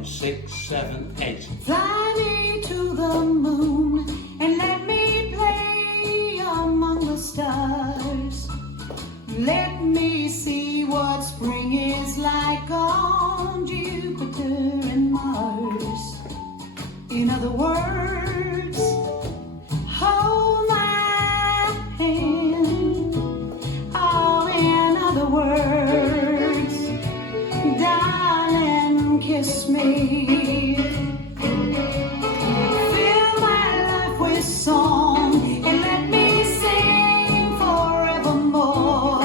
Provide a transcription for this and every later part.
rocking 6, 7, 8. Fly me to the moon and let me play among the stars. Let me see what spring is like on Jupiter and Mars. In other words, hold my hand. Oh, in other words, darling, kiss me. Fill my life with song and let me sing forevermore.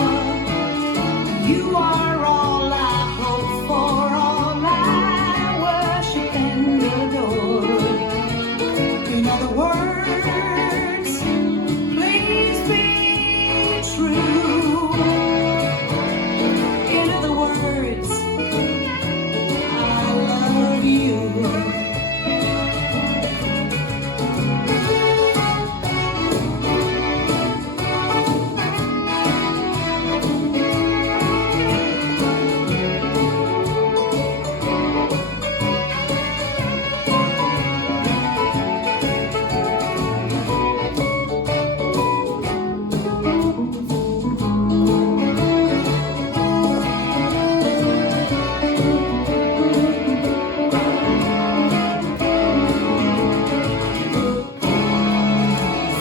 You are all I hope for, all I worship and adore. In other words, please be true. In other words, I love you.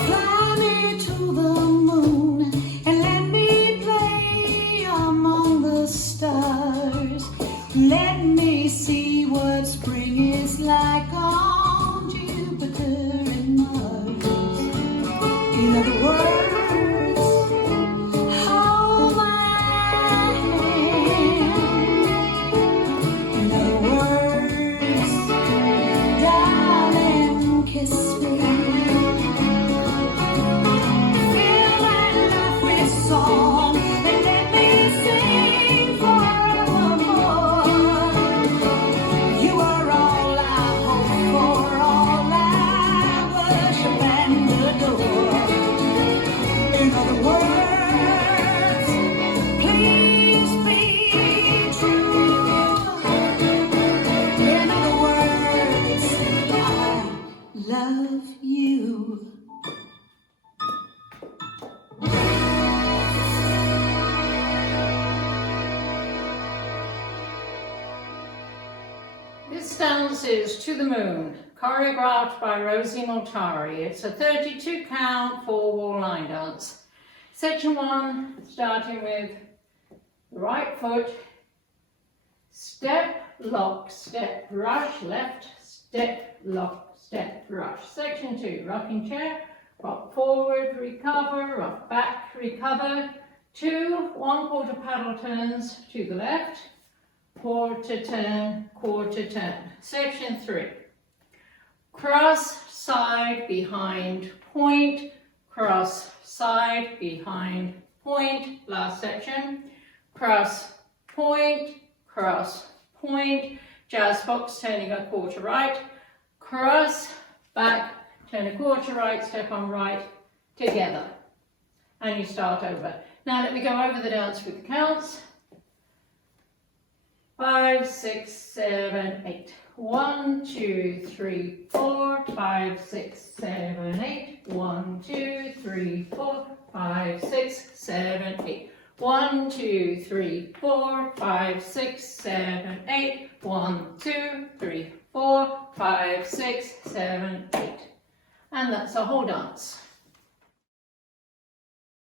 Fly me to the moon and let me play among the stars. Let me see what spring is like on Jupiter and Mars. In other words, hold my hand. In other words, darling, kiss me. Fill my life with song and let me sing forevermore. You are all I hope for, all I worship and adore. In other words, please be true. In other words, I love you. This dance is To the Moon, choreographed by Rosie Moltari. It's a 32 count, 4-wall line dance. Section 1, starting with the right foot, step, lock, step, rush, left, step, lock, step, rush. Section 2, rocking chair, rock forward, recover, rock back, recover. 2 1/4 paddle turns to the left, quarter turn, quarter turn. Section 3, cross, side, behind, point, cross, side, behind, point. Last section, cross, point, jazz box, turning a quarter right, cross, back, turn a quarter right, step on right, together. And you start over. Now let me go over the dance with the counts. 5, 6, 7, 8. 1, 2, 3, 4, 5, 6, 7, 8. 1, 2, 3, 4, 5, 6, 7, 8. 1, 2, 3, 4, 5, 6, 7, 8. 1, 2, 3, 4, 5, 6, 7, 8. And that's a whole dance.